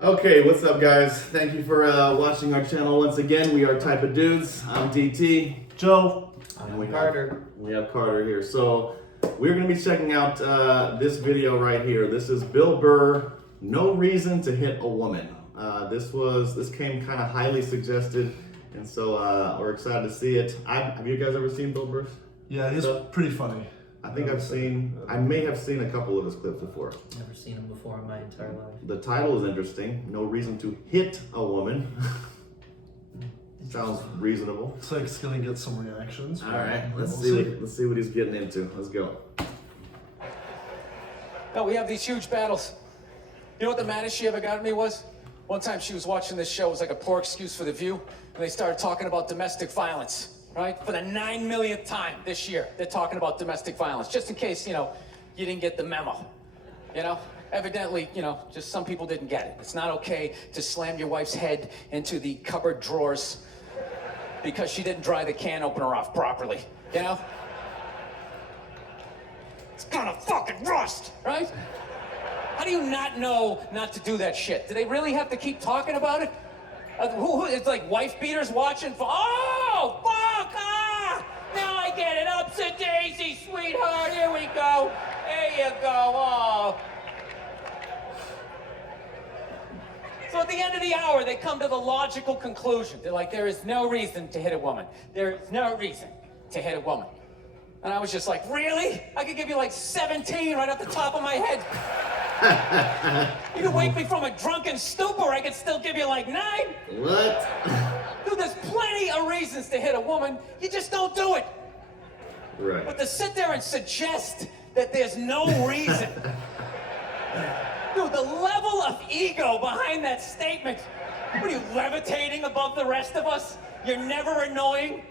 Okay, what's up, guys? Thank you for watching our channel once again. We are Type of Dudes. I'm DT. Joe. And we have Carter here. So we're going to be checking out this video right here. This is Bill Burr, No Reason to Hit a Woman. This came kind of highly suggested, and so we're excited to see it. Have you guys ever seen Bill Burr? Yeah, he's pretty funny. I may have seen a couple of his clips before. Never seen him before in my entire life. The title is interesting. No Reason to Hit a Woman. Sounds reasonable. Looks like it's gonna get some reactions. All right, let's see what he's getting into. Let's go. No, we have these huge battles. You know what the maddest she ever got at me was? One time she was watching this show. It was like a poor excuse for The View, and they started talking about domestic violence. Right? For the 9 millionth time this year, they're talking about domestic violence. Just in case, you didn't get the memo. Evidently, just some people didn't get it. It's not okay to slam your wife's head into the cupboard drawers because she didn't dry the can opener off properly, It's gonna fucking rust, right? How do you not know not to do that shit? Do they really have to keep talking about it? It's like wife beaters watching for, oh, fuck, now I get it, upset daisy, sweetheart, here we go, there you go, oh. So at the end of the hour, they come to the logical conclusion. They're like, there is no reason to hit a woman. There is no reason to hit a woman. And I was just like, really? I could give you like 17 right off the top of my head. You could wake me from a drunken stupor, I could still give you like 9. What? Dude, there's plenty of reasons to hit a woman. You just don't do it. Right. But to sit there and suggest that there's no reason. Dude, the level of ego behind that statement. What are you, levitating above the rest of us? You're never annoying?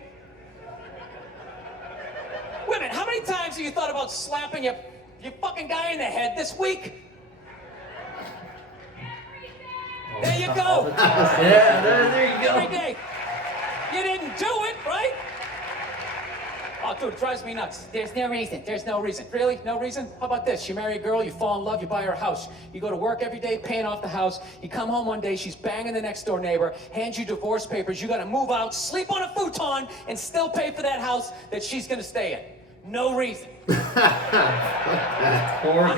Women, how many times have you thought about slapping your fucking guy in the head this week? There you go. Yeah, there you go. Every day. You didn't do it, right? Oh, dude, it drives me nuts. There's no reason. There's no reason. Really? No reason? How about this? You marry a girl, you fall in love, you buy her a house. You go to work every day, paying off the house. You come home one day, she's banging the next door neighbor, hands you divorce papers. You got to move out, sleep on a futon, and still pay for that house that she's going to stay in. No reason. Poor I'm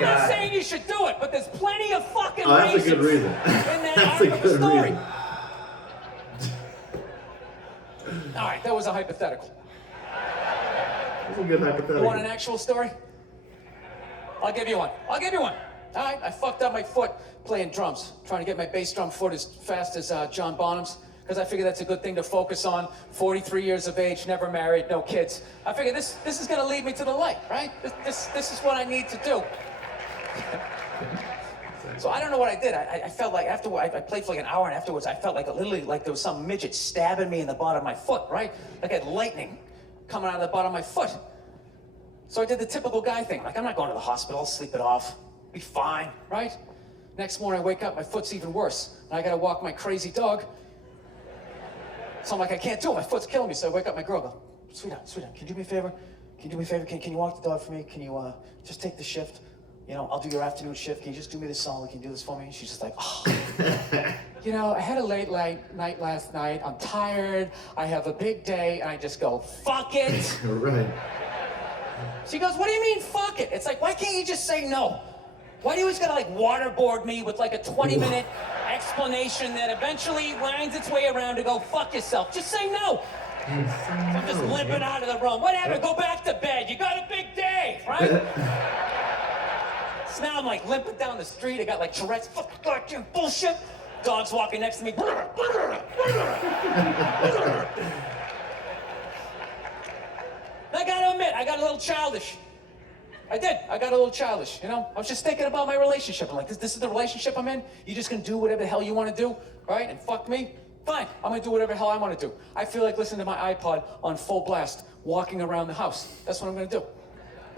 guy. not saying you should do it, but there's plenty of fucking That's reasons a good reason. in that That's a arc of the good story. reason. All right, that was a hypothetical. That's a good hypothetical. You want an actual story? I'll give you one. All right, I fucked up my foot playing drums, trying to get my bass drum foot as fast as John Bonham's, because I figure that's a good thing to focus on. 43 years of age, never married, no kids. I figure this is going to lead me to the light, right? This is what I need to do. So I don't know what I did. I felt like after I played for like an hour, and afterwards I felt like literally like there was some midget stabbing me in the bottom of my foot, right? Like I had lightning coming out of the bottom of my foot. So I did the typical guy thing. Like, I'm not going to the hospital, I'll sleep it off. Be fine, right? Next morning I wake up, my foot's even worse. And I gotta walk my crazy dog. So I'm like, I can't do it, my foot's killing me. So I wake up my girl, go, sweetheart, can you do me a favor? Can you walk the dog for me? Can you just take the shift? I'll do your afternoon shift. Can you just do me this solid? Can you do this for me? And she's just like, oh. I had a late night last night. I'm tired. I have a big day. And I just go, fuck it. Right. She goes, what do you mean, fuck it? It's like, why can't you just say no? Why do you always gotta like waterboard me with like a 20-minute explanation that eventually winds its way around to go, fuck yourself? Just say no. So I'm just limping out of the room. Whatever, go back to bed. You got a big day, right? So now I'm like limping down the street. I got like Tourette's, fucking bullshit. Dog's walking next to me. I gotta admit, I got a little childish. I did. I got a little childish, I was just thinking about my relationship. I'm like, this is the relationship I'm in? You just gonna do whatever the hell you wanna do, right? And fuck me? Fine, I'm gonna do whatever the hell I wanna do. I feel like listening to my iPod on full blast, walking around the house. That's what I'm gonna do.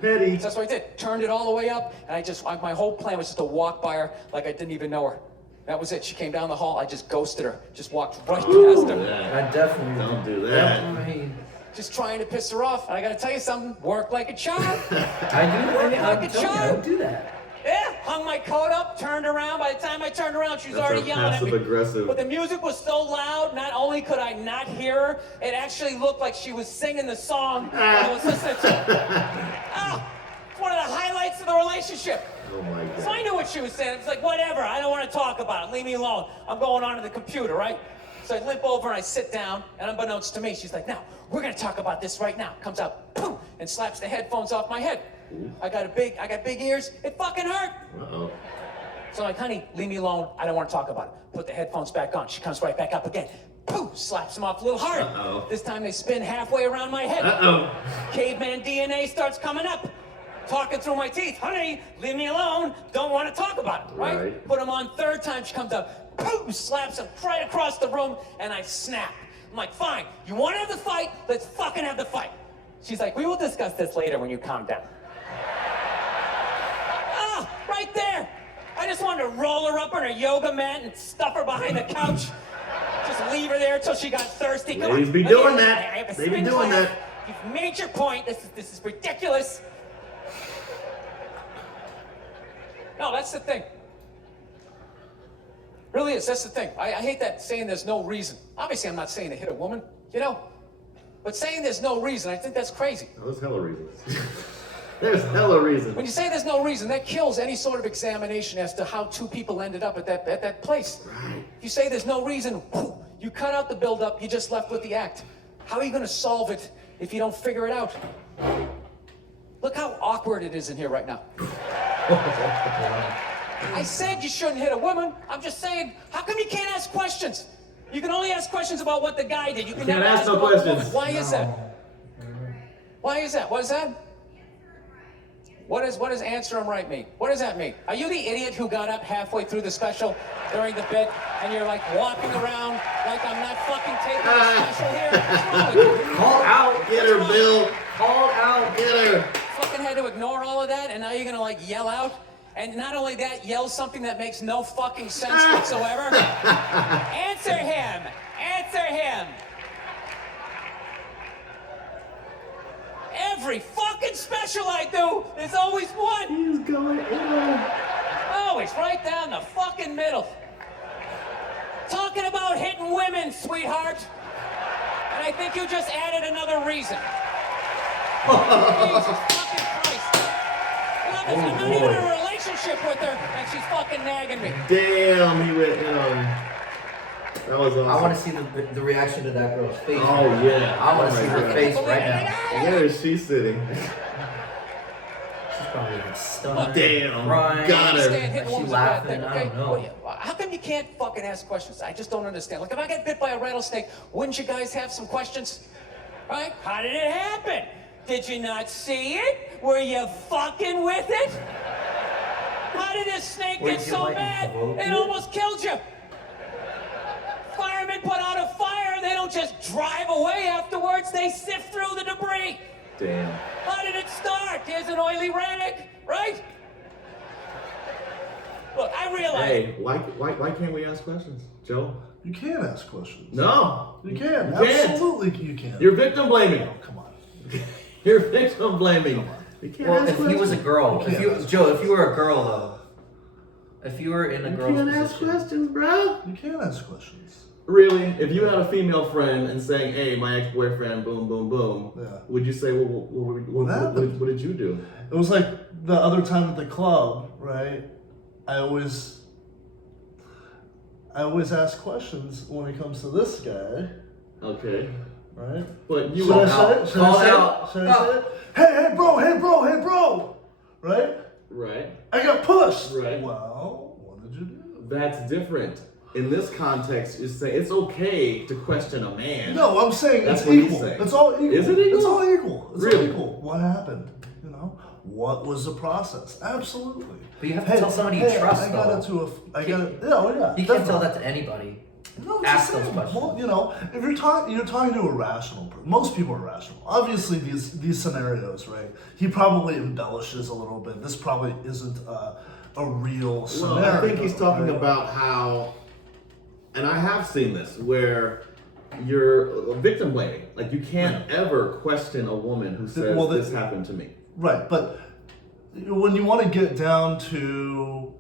Petty. So that's what I did. Turned it all the way up, and my whole plan was just to walk by her like I didn't even know her. That was it. She came down the hall, I just ghosted her. Just walked right past her. Yeah. I definitely Don't do that. Definitely. Just trying to piss her off. And I gotta tell you something, worked like a charm. I do. Like a charm. Don't do that. Yeah. hung my coat up, turned around. By the time I turned around, she was That's already our yelling at me. passive-aggressive. But the music was so loud, not only could I not hear her, it actually looked like she was singing the song I was listening to. Oh, it's one of the highlights of the relationship. Oh my God. So I knew what she was saying. It's like, whatever, I don't want to talk about it. Leave me alone. I'm going on to the computer, right? So I limp over and I sit down, and unbeknownst to me, she's like, now, we're going to talk about this right now. Comes out, boom, and slaps the headphones off my head. I got big ears. It fucking hurt. Uh-oh. So I'm like, honey, leave me alone. I don't want to talk about it. Put the headphones back on. She comes right back up again. Boom, slaps them off a little harder. Uh-oh. This time they spin halfway around my head. Uh-oh. Caveman DNA starts coming up. Talking through my teeth. Honey, leave me alone. Don't want to talk about it, right? Right. Put him on third time. She comes up, boom, slaps him right across the room, and I snap. I'm like, fine, you want to have the fight? Let's fucking have the fight. She's like, we will discuss this later when you calm down. Ah, right there. I just wanted to roll her up on her yoga mat and stuff her behind the couch. Just leave her there until she got thirsty. Come Ladies on. be Let me doing have this. that. I have a They be spin doing class. that. You've made your point. This is ridiculous. No, that's the thing. Really is. That's the thing. I hate that saying there's no reason. Obviously, I'm not saying to hit a woman, you know? But saying there's no reason, I think that's crazy. Oh, there's hella reasons. There's hella reasons. When you say there's no reason, that kills any sort of examination as to how two people ended up at that place. Right. If you say there's no reason, you cut out the build-up, you're just left with the act. How are you going to solve it if you don't figure it out? Look how awkward it is in here right now. I said you shouldn't hit a woman. I'm just saying, how come you can't ask questions? You can only ask questions about what the guy did. You can Can't never ask no about the questions. woman. Why is that? Why is that? What is that? What does answer him right mean? What does that mean? Are you the idiot who got up halfway through the special during the bit and you're like walking around like I'm not fucking taking the special here? What's wrong with you? Call out. Get her, Bill. Call out. Get her. Fucking had to ignore all of that, and now you're gonna like yell out? And not only that, yell something that makes no fucking sense whatsoever? Answer him! Answer him! Every fucking special I do, there's always one! He's going in. Always right down the fucking middle. Talking about hitting women, sweetheart. And I think you just added another reason. Jesus fucking Christ. I'm not even in a relationship with her, and she's fucking nagging me. Damn, he went in on. That was awesome. I want to see the reaction to that girl's face. Oh, yeah. I want to Oh, see my her God. face right now. Where is she sitting? She's probably even stunned. Damn. Crying. Got I her. understand hitting Is she women's a bad laughing? thing, I okay? don't know. Well, how come you can't fucking ask questions? I just don't understand. Like, if I get bit by a rattlesnake, wouldn't you guys have some questions? Right? How did it happen? Did you not see it? Were you fucking with it? How did this snake Wait, get you so like mad broke it it? almost killed you? Firemen put out a fire, they don't just drive away afterwards, they sift through the debris. Damn. How did it start? Here's an oily rag, right? Look, I realize. Hey, why can't we ask questions, Joe? You can ask questions. No. You can. You can't. Absolutely, you can. You're victim blaming. Oh, come on. You're victim blaming. You can't Well, ask if questions. he was a girl, Joe, if you were a girl though, if you were in a You girl's can't ask position, questions, bro. You can ask questions. Really? If you had a female friend and saying, "Hey, my ex-boyfriend, boom, boom, boom," Yeah. would you say, "Well, what did you do?" It was like the other time at the club, right? I always ask questions when it comes to this guy, Okay, right? but you Should I were say it? Should I Call say out. it? Should I say it? Hey, bro, right? right. I got pushed. Right. Well, what did you do? That's different. In this context, you say it's okay to question a man. No, I'm saying That's it's what he's equal. saying. It's all equal. Is it equal? It's all equal. It's Really? all equal. What happened? You know, what was the process? Absolutely. But you have to tell somebody you trust, I got though. into a. I got. You Yeah, oh yeah. you can't tell definitely. that to anybody. No, I'm Ask just those saying. questions. Well, you know, if you're talking to a rational person. Most people are rational. Obviously, these scenarios, right? He probably embellishes a little bit. This probably isn't a real scenario. Well, I think he's talking right? about how, and I have seen this, where you're victim blaming. Like, you can't ever question a woman who says, Well, this happened to me. Right, but when you want to get down to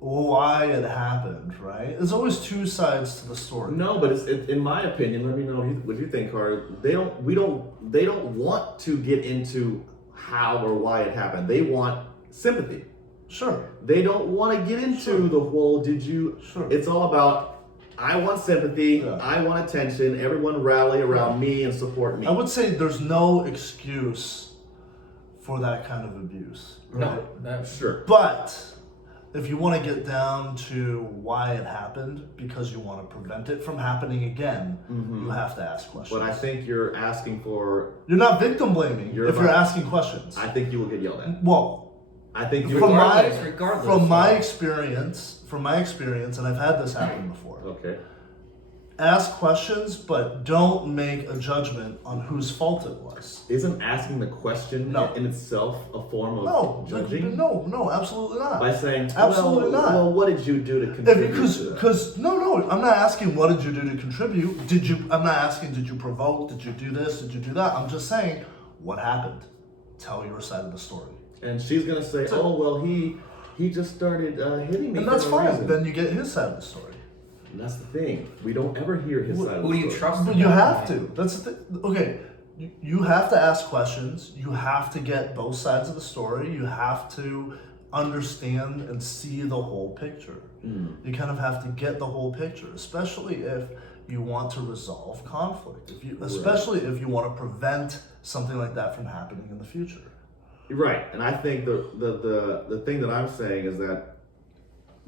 why it happened, right? There's always two sides to the story. No, but it's in my opinion. Let me know what you think, Carter. They don't want to get into how or why it happened. They want sympathy. Sure. They don't want to get into the whole. Did you? Sure. It's all about. I want sympathy. Yeah. I want attention. Everyone rally around me and support me. I would say there's no excuse for that kind of abuse. Right? No, Sure. But if you want to get down to why it happened, because you want to prevent it from happening again, you have to ask questions. But I think you're asking for. You're not victim blaming You're if you're about- asking questions. I think you will get yelled at. Well, I think you. from Regardless. from my experience, and I've had this happen before. Okay. Ask questions, but don't make a judgment on whose fault it was. Isn't asking the question No. in itself a form of No, judging? no, absolutely not. By saying, Absolutely well, not. well, what did you do to contribute to that? Because no, I'm not asking what did you do to contribute. I'm not asking did you provoke, did you do this, did you do that. I'm just saying what happened. Tell your side of the story. And she's gonna say, oh well, he just started hitting me. And that's for no fine. reason. Then you get his side of the story. And that's the thing. We don't ever hear his side of the Who do story. you trust? But in you that have point? to. That's the thing. Okay, you have to ask questions. You have to get both sides of the story. You have to understand and see the whole picture. You kind of have to get the whole picture, especially if you want to resolve conflict. Especially if you want to prevent something like that from happening in the future. Right, and I think the thing that I'm saying is that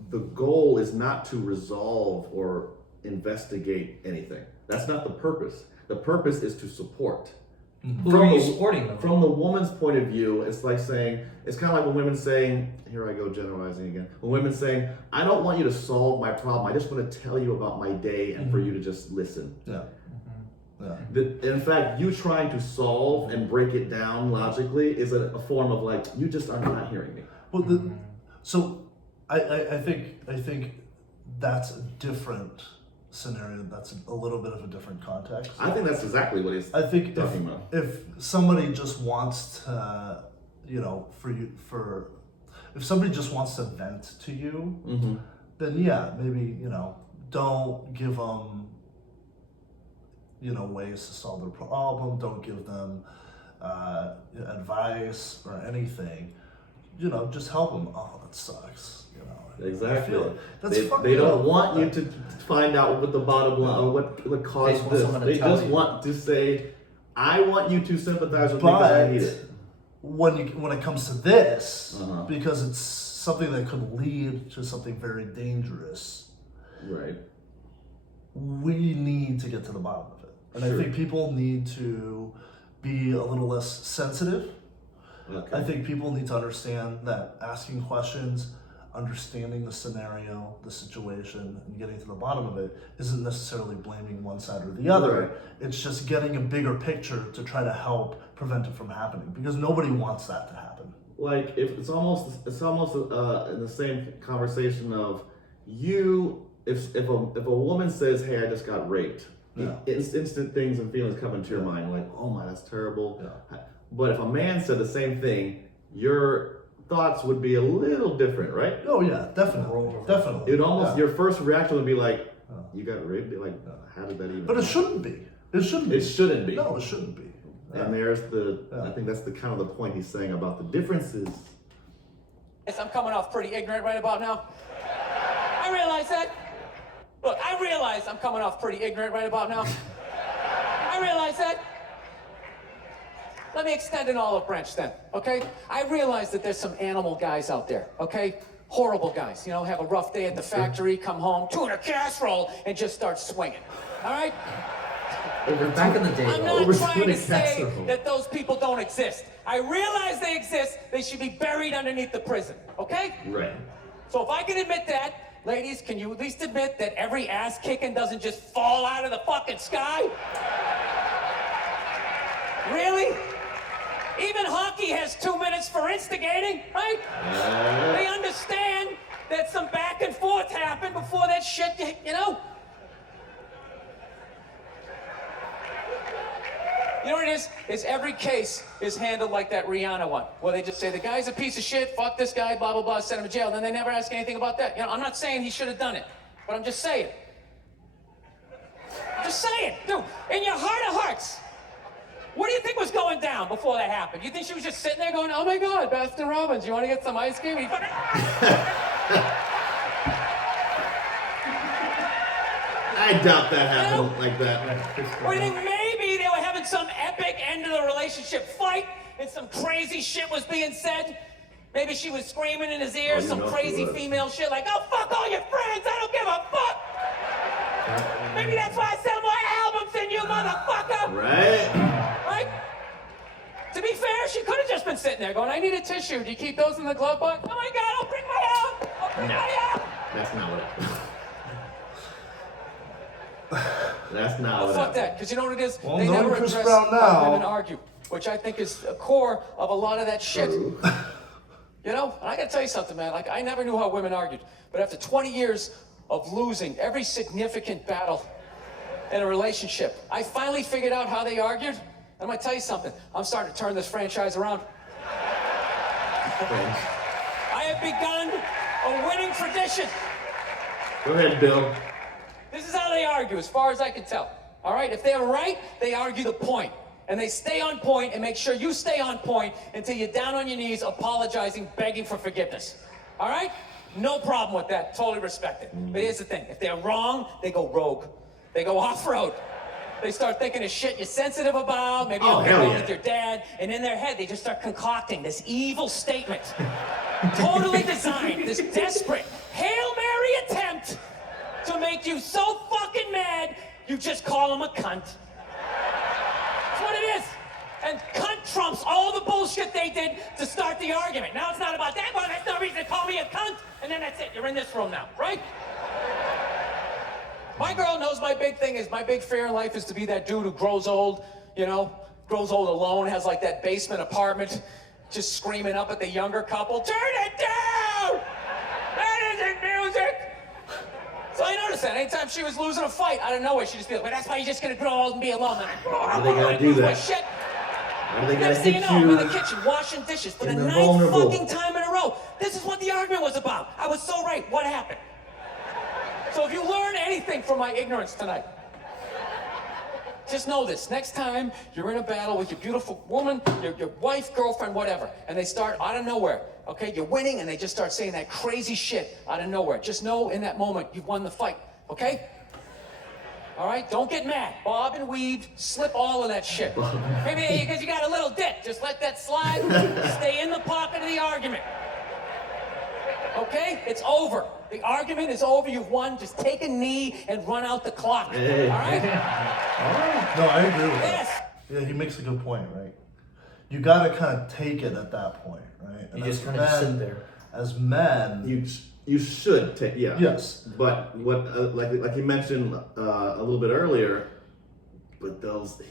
the goal is not to resolve or investigate anything. That's not the purpose. The purpose is to support. Who are you supporting them? From the woman's point of view, it's like saying, it's kind of like when women saying, here I go generalizing again, when women saying, I don't want you to solve my problem, I just want to tell you about my day and for you to just listen. Yeah. Yeah. In fact, you trying to solve and break it down logically is a form of like, you just are not hearing me. Well, so I think that's a different scenario. That's a little bit of a different context. I think that's exactly what he's I think talking about. if somebody just wants to, if somebody just wants to vent to you, then yeah, maybe, don't give them, ways to solve their problem. Don't give them advice or anything. Just help them. Oh, that sucks. Exactly. I feel it. That's They fucking don't up. want you to find out what the bottom line or what caused just want this. someone to They tell just you. want to say, I want you to sympathize with me because I But need it. when it comes to this, Uh-huh. because it's something that could lead to something very dangerous, Right. we need to get to the bottom of it. And Sure. I think people need to be a little less sensitive. Okay. I think people need to understand that asking questions, understanding the scenario, the situation, and getting to the bottom of it isn't necessarily blaming one side or the other. Right. It's just getting a bigger picture to try to help prevent it from happening, because nobody wants that to happen. Like if it's almost in the same conversation of you. If a woman says, "Hey, I just got raped," Yeah. instant things and feelings come into your mind like, "Oh my, that's terrible." Yeah. But if a man said the same thing, your thoughts would be a little different, right? Oh yeah, definitely, definitely. It would almost Yeah. your first reaction would be like, "You got raped." Like, how did that even? But it happen? shouldn't be. It shouldn't be. It shouldn't be. No, it shouldn't be. Yeah. And there's Yeah. I think that's the kind of the point he's saying about the differences. I'm coming off pretty ignorant right about now. I realize that. Look, I realize I'm coming off pretty ignorant right about now. I realize that. Let me extend an olive branch then, okay? I realize that there's some animal guys out there, okay? Horrible guys, have a rough day at the factory, come home, tuna casserole, and just start swinging, all right? Back in the day, I'm though. not trying to say casserole. that those people don't exist. I realize they exist. They should be buried underneath the prison, okay? Right. So if I can admit that, ladies, can you at least admit that every ass kicking doesn't just fall out of the fucking sky? Really? Even hockey has 2 minutes for instigating, right? They understand that some back and forth happened before that shit, You know what it is? Is every case is handled like that Rihanna one, where they just say the guy's a piece of shit, fuck this guy, blah blah blah, send him to jail, and then they never ask anything about that. You know, I'm not saying he should have done it, but I'm just saying. I'm just saying, dude. In your heart of hearts, what do you think was going down before that happened? You think she was just sitting there going, "Oh my God, Baskin Robbins, you want to get some ice cream?" I doubt that happened like that. Or do you think maybe they were having some epic end of the relationship fight and some crazy shit was being said? Maybe she was screaming in his ear some crazy female shit like, "Oh, fuck all your friends, I don't give a fuck." Maybe that's why I sell more albums than you, motherfucker. Right? To be fair, she could have just been sitting there going, "I need a tissue. Do you keep those in the glove box?" "Oh my God, I'll bring my out. I'll bring my out." That's not what happened. That's not what Fuck happened. that, because you know what it is? Well, they knowing never Chris address Brown how now- women argue, which I think is the core of a lot of that shit. You know, and I gotta tell you something, man. Like, I never knew how women argued, but after 20 years of losing every significant battle in a relationship, I finally figured out how they argued. And I'm gonna tell you something. I'm starting to turn this franchise around. I have begun a winning tradition. Go ahead, Bill. This is how they argue, as far as I can tell. All right? If they're right, they argue the point. And they stay on point and make sure you stay on point until you're down on your knees, apologizing, begging for forgiveness. All right? No problem with that. Totally respect it. But here's the thing. If they're wrong, they go rogue. They go off-road. They start thinking of shit you're sensitive about. Maybe you'll get hell along yeah. with your dad. And in their head, they just start concocting this evil statement. Totally designed. This desperate Hail Mary attempt to make you so fucking mad, you just call him a cunt. That's what it is. And cunt trumps all the bullshit they did to start the argument. Now it's not about that, but that's no reason to call me a cunt. And then that's it. You're in this room now, right? My girl knows my big thing is, my big fear in life is to be that dude who grows old, you know, grows old alone, has like that basement apartment, just screaming up at the younger couple, "Turn it down! That isn't music!" So I noticed that anytime she was losing a fight, out of nowhere, she'd just be like, "Well, that's why you're just gonna grow old and be alone." Why do they gotta do that? Shit. Why do they gotta Next thing you hit know, I'm you? in the kitchen washing dishes for the And they're 9th vulnerable. fucking time in a row. This is what the argument was about. I was so right. What happened? So if you learn anything from my ignorance tonight, just know this. Next time you're in a battle with your beautiful woman, your wife, girlfriend, whatever, and they start out of nowhere, okay? You're winning and they just start saying that crazy shit out of nowhere. Just know in that moment you've won the fight, okay? All right? Don't get mad. Bob and weave, slip all of that shit. Maybe because you got a little dick, just let that slide. Stay in the pocket of the argument. Okay? It's over. The argument is over. You've won. Just take a knee and run out the clock. Hey. All right? No, I agree with that. Yes. Yeah, he makes a good point, right? You gotta kind of take it at that point, right? And You just as kind of men- sit there. As men, You should take, yeah. yes, But what like you mentioned a little bit earlier, but those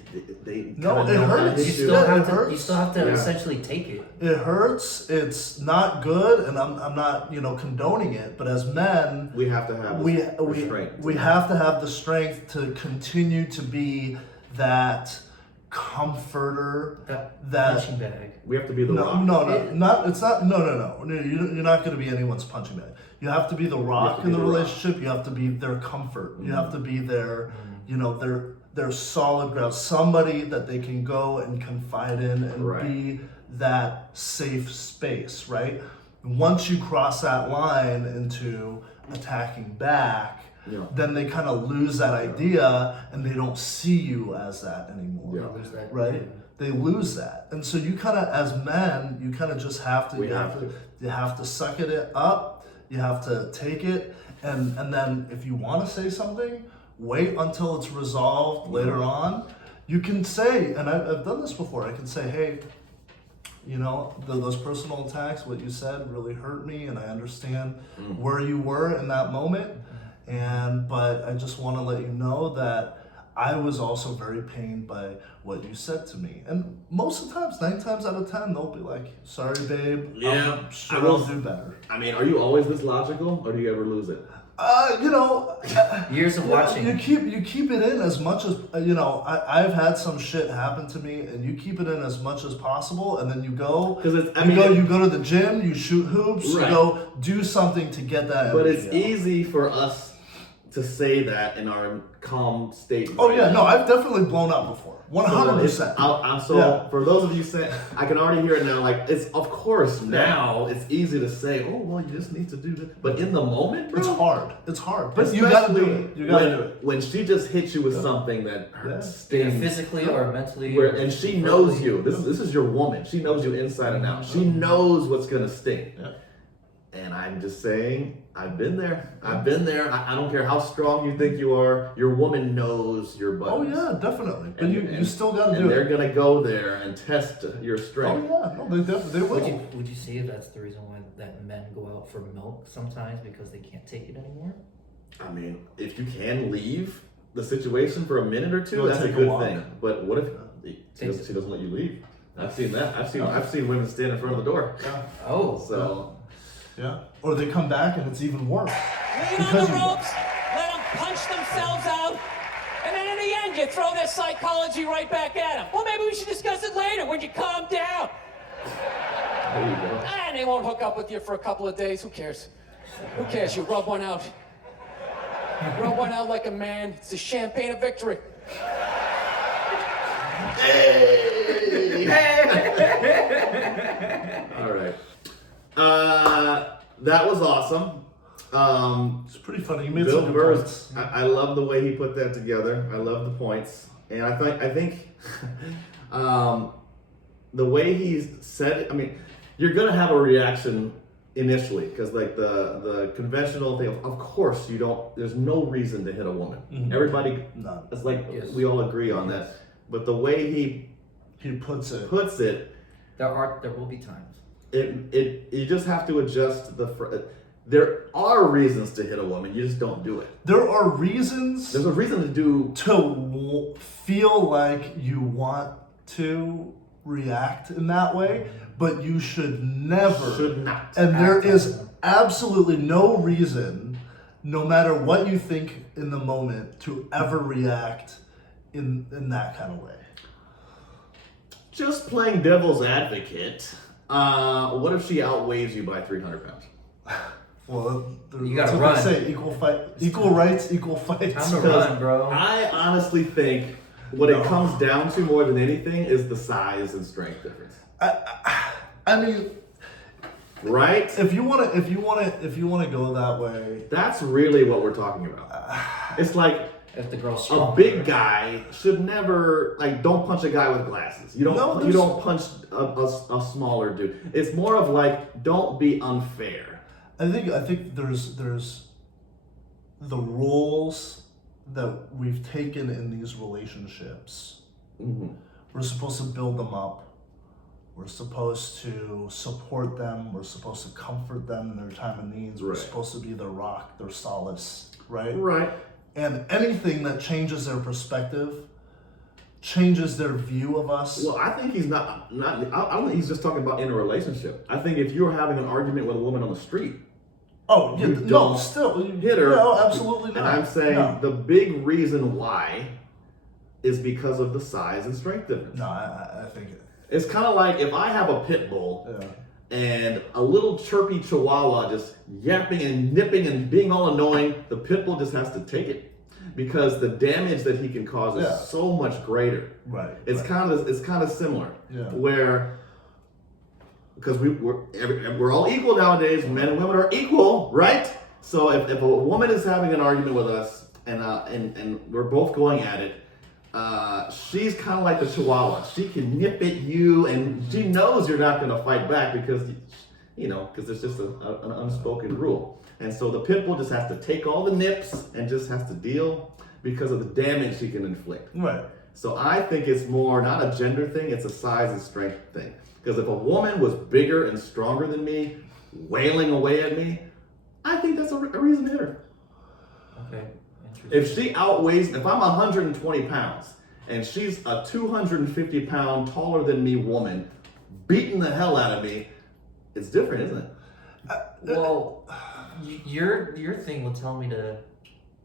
they No, kinda it know how to hurts. hit You you. still Yeah, have it to. hurts. You still have to Yeah. essentially take it. it hurts. It's not good, and I'm not condoning it. But as men, We have to have we this we restraint. we have to have the strength to continue to be that comforter. That punching bag. We have to be the No, rock. no, no, not. It's not. No, no, no. You're not going to be anyone's punching bag. You have to be the rock to in be the the rock. relationship. You have to be their comfort. You have to be their, their solid ground. Somebody that they can go and confide in and Right. be that safe space. Right. Once you cross that line into attacking back, Yeah. then they kind of lose that idea and they don't see you as that anymore. Yeah. Lose that. Right? They lose that. And so you kind of, as men, you kind of just have to, We you have have to. to, you have to suck it up. You have to take it. And then if you want to say something, wait until it's resolved later on. You can say, and I've done this before, I can say, hey, those personal attacks, what you said really hurt me, and I understand where you were in that moment. But I just want to let you know that I was also very pained by what you said to me. And most of the times, 9 times out of 10, they'll be like, sorry, babe. Yeah, I'm sure I will- I'll do better. I mean, are you always this logical, or do you ever lose it? You know, Years of watching. You keep it in as much as you know. I've had some shit happen to me, and you keep it in as much as possible, and then you go. You go to the gym, you shoot hoops, Right. you go do something to get that. But energy it's out. easy for us to say that in our calm state. Oh right yeah, now. no, I've definitely blown up before. 100%. So for those of you saying, I can already hear it now. Like it's of course now it's easy to say, oh well, you just need to do this. But in the moment, bro, It's hard. It's hard. But you gotta do it. You gotta do it. When she just hits you with something that hurts, Either stings, physically or mentally. and she knows you. This is your woman. She knows you inside and out. She knows what's gonna sting. Yeah. And I'm just saying, I've been there. I've been there. I don't care how strong you think you are. Your woman knows your buttons. Oh yeah, definitely. But And- you still gotta and do they're it. gonna go there and test your Oh strength. yeah, no, they definitely will. Would you say that's the reason why that men go out for milk sometimes because they can't take it anymore? I mean, if you can leave the situation for a minute or two, Go that's a take a good walk. thing. But what if she doesn't let you leave? I've seen that. I've seen women stand in front of the door. Yeah. Oh, So Yeah. Or they come back and it's even worse. Lean on Because the you- ropes, let them punch themselves out, and then in the end, you throw their psychology right back at them. Well, maybe we should discuss it later when you calm down. there you go. And they won't hook up with you for a couple of days. Who cares? Who cares? You rub one out. You rub one out like a man. It's the champagne of victory. All right. That was awesome. It's pretty funny. You made Bill some good Burr, points. I love the way he put that together. I love the points, and I think the way he's said it. I mean, you're gonna have a reaction initially because like the conventional thing. Of course, you don't. There's no reason to hit a woman. Mhm. Everybody, None. it's like Yes. we all agree on that. But the way he He puts it. puts it, there will be times. you just have to adjust there are reasons to hit a woman, you just don't do it. There are reasons There's a reason to do. to feel like you want to react in that way, but you should never. Should not. And there act is on it. absolutely no reason, no matter what you think in the moment, to ever react in that kind of way. Just playing devil's advocate, what if she outweighs you by 300 pounds? Well, You gotta that's what run. they say: equal fight, equal rights, equal fights. Time to run, bro. I honestly think what it comes down to more than anything is the size and strength difference. I mean, Right? if you wanna go that way, That's really what we're talking about. It's like If the girl's a strong. big guy should never don't punch a guy with glasses. You don't No, you there's- don't punch a smaller dude. It's more of like don't be unfair. I think there's the roles that we've taken in these relationships. Mhm. We're supposed to build them up. We're supposed to support them. We're supposed to comfort them in their time of needs. We're Right. supposed to be their rock, their solace, right? Right. And anything that changes their perspective, changes their view of us. Well, I think he's not. I don't think he's just talking about in a relationship. I think if you're having an argument with a woman on the street, Oh, yeah, you no, don't still hit her. No, absolutely not. And I'm saying no, the big reason why is because of the size and strength difference. no, I think it. It's kind of like if I have a pit bull Yeah. and a little chirpy chihuahua just yapping and nipping and being all annoying, the pit bull just has to take it because the damage that he can cause is Yeah. so much greater. Right. It's right. kind of similar. Yeah. Where because we're all equal nowadays, men and women are equal, right? So if a woman is having an argument with us and we're both going at it, she's kind of like the chihuahua. She can nip at you, and she knows you're not going to fight back because there's just an unspoken rule. And so the pit bull just has to take all the nips and just has to deal because of the damage she can inflict. Right. So I think it's more not a gender thing, it's a size and strength thing. Because if a woman was bigger and stronger than me, wailing away at me, I think that's a reason to hit her. Okay. Interesting. If she outweighs, if I'm 120 pounds and she's a 250 pound taller than me woman beating the hell out of me, it's different, isn't it? Well, Your thing will tell me to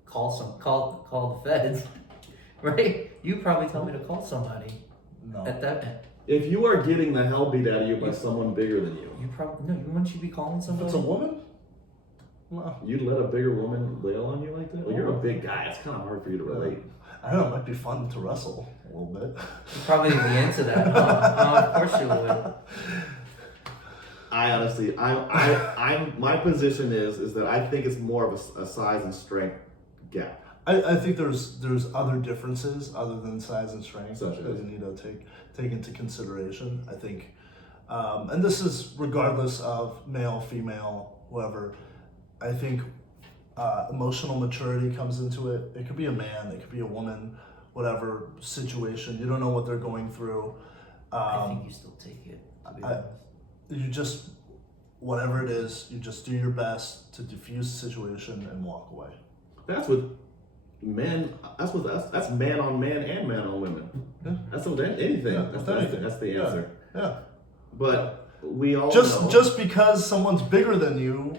call the feds, right? You probably tell me to call somebody. No. At that, If you are getting the hell beat out of you by someone bigger than you, you probably no. Wouldn't you be calling If somebody? it's a woman, no. you'd let a bigger woman wail on you like that? Well, you're a big guy. It's kind of hard for you to relate. I don't know. It might be fun to wrestle a little bit. You'd probably be into that. Of course you would. I honestly, I'm my position is that I think it's more of a size and strength gap. I think there's other differences other than size and strength Such that as? you need to take into consideration. I think, and this is regardless of male, female, whoever. I think emotional maturity comes into it. It could be a man, it could be a woman, whatever situation. You don't know what they're going through. I think you still take it. To be honest. You just, whatever it is, you just do your best to diffuse the situation and walk away. That's with men. That's man on man and man on women. Yeah. That's with anything. Yeah, that's, with that's, anything. that's the Yeah. answer. Yeah. But we all know. Just because someone's bigger than you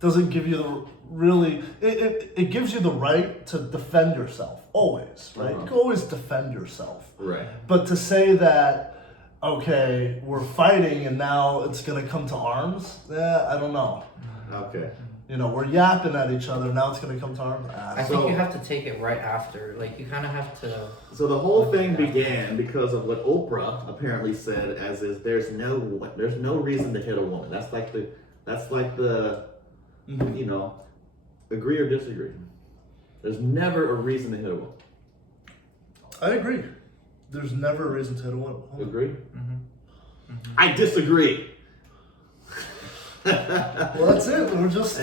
doesn't give you the really it gives you the right to defend yourself always, right? Uh-huh. You can always defend yourself. Right. But to say that, okay, we're fighting and now it's gonna come to arms, I don't know. Okay. You know, we're yapping at each other, now it's gonna come to arms. I So- think you have to take it right after. Like you kind of have to. So the whole thing began because of what Oprah apparently said, as is there's no reason to hit a woman. That's like the you know, agree or disagree. There's never a reason to hit a woman. I agree. There's never a reason to hit a woman. Agree? I disagree. Well, that's it. We're just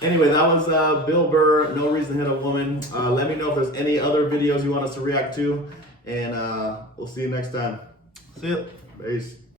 Anyway, that was Bill Burr. No reason to hit a woman. Let me know if there's any other videos you want us to react to, and we'll see you next time. see ya. Peace.